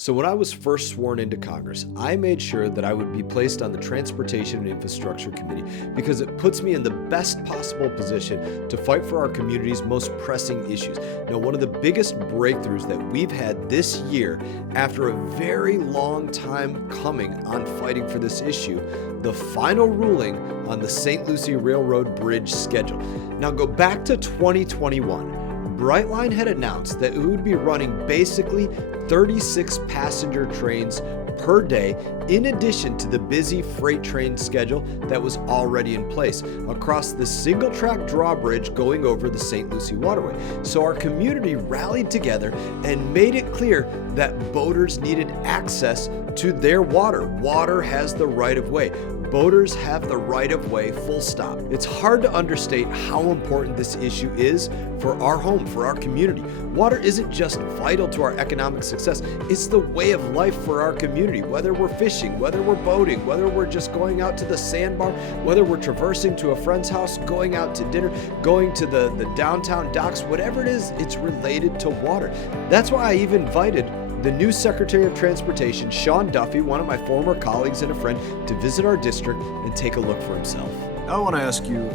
So when I was first sworn into Congress, I made sure that I would be placed on the Transportation and Infrastructure Committee because it puts me in the best possible position to fight for our community's most pressing issues. Now, one of the biggest breakthroughs that we've had this year, after a very long time coming on fighting for this issue, the final ruling on the St. Lucie Railroad Bridge schedule. Now go back to 2021. Brightline had announced that it would be running basically 36 passenger trains per day, in addition to the busy freight train schedule that was already in place across the single track drawbridge going over the St. Lucie waterway. So our community rallied together and made it clear that boaters needed access to their water. Water has the right of way. Boaters have the right of way, full stop. It's hard to understate how important this issue is for our home, for our community. Water isn't just vital to our economic success, it's the way of life for our community. Whether we're fishing, whether we're boating, whether we're just going out to the sandbar, whether we're traversing to a friend's house, going out to dinner, going to the downtown docks, whatever it is, it's related to water. That's why I even invited the new Secretary of Transportation, Sean Duffy, one of my former colleagues and a friend, to visit our district and take a look for himself. I want to ask you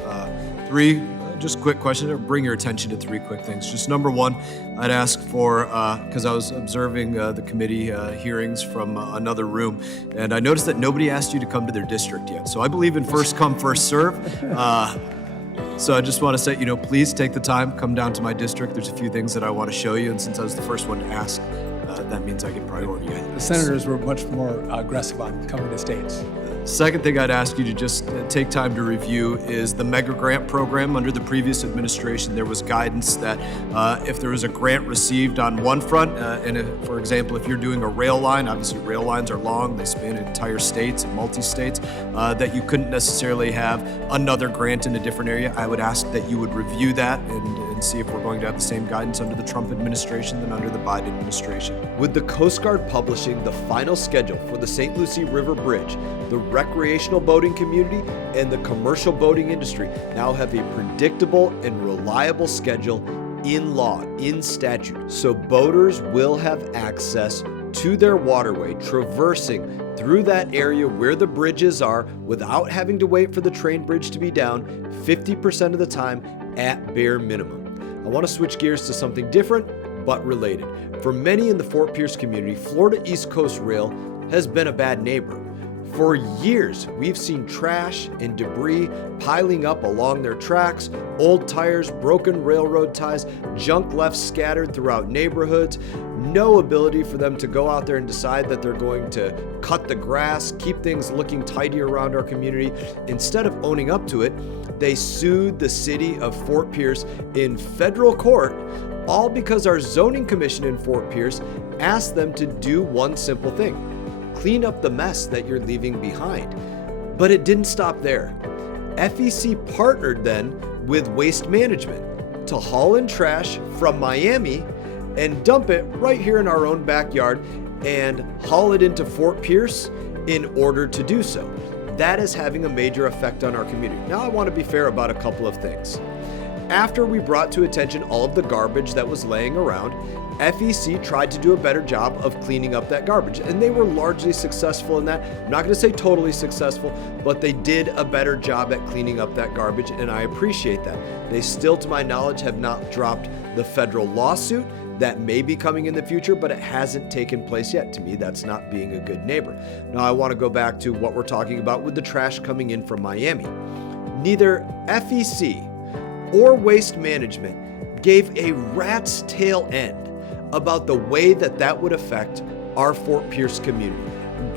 three just quick questions, or bring your attention to three quick things. Just number one, I'd ask for, because I was observing the committee hearings from another room, and I noticed that nobody asked you to come to their district yet. So I believe in first come, first serve. So I just want to say, please take the time, come down to my district. There's a few things that I want to show you, and since I was the first one to ask, that means I get priority. The senators were much more aggressive on coming to states. Second thing I'd ask you to just take time to review is the mega grant program. Under the previous administration, there was guidance that if there was a grant received on one front, and if, for example, if you're doing a rail line, obviously rail lines are long, they span entire states and multi-states, that you couldn't necessarily have another grant in a different area. I would ask that you would review that and see if we're going to have the same guidance under the Trump administration than under the Biden administration. With the Coast Guard publishing the final schedule for the St. Lucie River Bridge, the recreational boating community and the commercial boating industry now have a predictable and reliable schedule in law, in statute. So boaters will have access to their waterway, traversing through that area where the bridges are without having to wait for the train bridge to be down 50% of the time at bare minimum. I want to switch gears to something different but related. For many in the Fort Pierce community, Florida East Coast Rail has been a bad neighbor. For years, we've seen trash and debris piling up along their tracks, old tires, broken railroad ties, junk left scattered throughout neighborhoods, no ability for them to go out there and decide that they're going to cut the grass, keep things looking tidy around our community. Instead of owning up to it, they sued the city of Fort Pierce in federal court, all because our zoning commission in Fort Pierce asked them to do one simple thing: clean up the mess that you're leaving behind. But it didn't stop there. FEC partnered then with Waste Management to haul in trash from Miami and dump it right here in our own backyard and haul it into Fort Pierce in order to do so. That is having a major effect on our community. Now, I want to be fair about a couple of things. After we brought to attention all of the garbage that was laying around, FEC tried to do a better job of cleaning up that garbage, and they were largely successful in that. I'm not going to say totally successful, but they did a better job at cleaning up that garbage, and I appreciate that. They still, to my knowledge, have not dropped the federal lawsuit. That may be coming in the future, but it hasn't taken place yet. To me, that's not being a good neighbor. Now, I want to go back to what we're talking about with the trash coming in from Miami. Neither FEC or Waste Management gave a rat's tail end about the way that would affect our Fort Pierce community.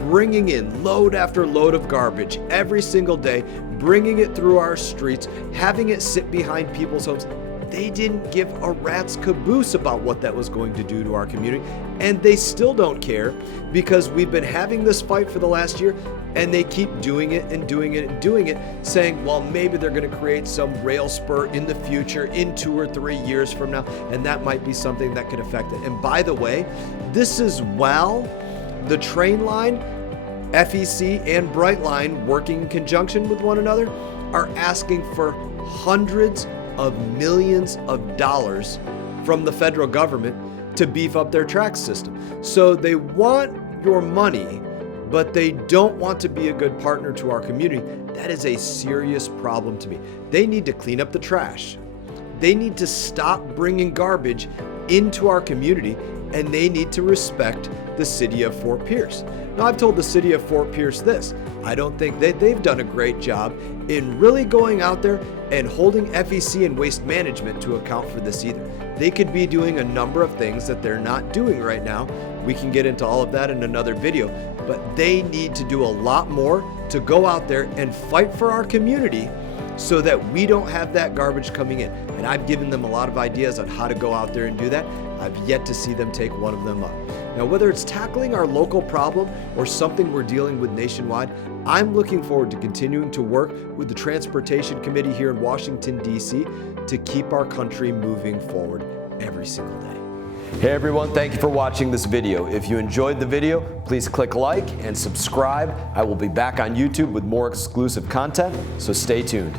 Bringing in load after load of garbage every single day, bringing it through our streets, having it sit behind people's homes. They didn't give a rat's caboose about what that was going to do to our community, and they still don't care because we've been having this fight for the last year, and they keep doing it and doing it and doing it, saying, well, maybe they're going to create some rail spur in the future, in 2 or 3 years from now, and that might be something that could affect it. And by the way, this is while the train line, FEC and Brightline, working in conjunction with one another, are asking for hundreds of millions of dollars from the federal government to beef up their track system. So they want your money, but they don't want to be a good partner to our community. That is a serious problem to me. They need to clean up the trash. They need to stop bringing garbage into our community, and they need to respect the city of Fort Pierce. Now, I've told the city of Fort Pierce this. I don't think they've done a great job in really going out there and holding FEC and waste management to account for this either. They could be doing a number of things that they're not doing right now. We can get into all of that in another video, but they need to do a lot more to go out there and fight for our community so that we don't have that garbage coming in. And I've given them a lot of ideas on how to go out there and do that. I've yet to see them take one of them up. Now, whether it's tackling our local problem or something we're dealing with nationwide, I'm looking forward to continuing to work with the Transportation Committee here in Washington, D.C. to keep our country moving forward every single day. Hey everyone, thank you for watching this video. If you enjoyed the video, please click like and subscribe. I will be back on YouTube with more exclusive content, so stay tuned.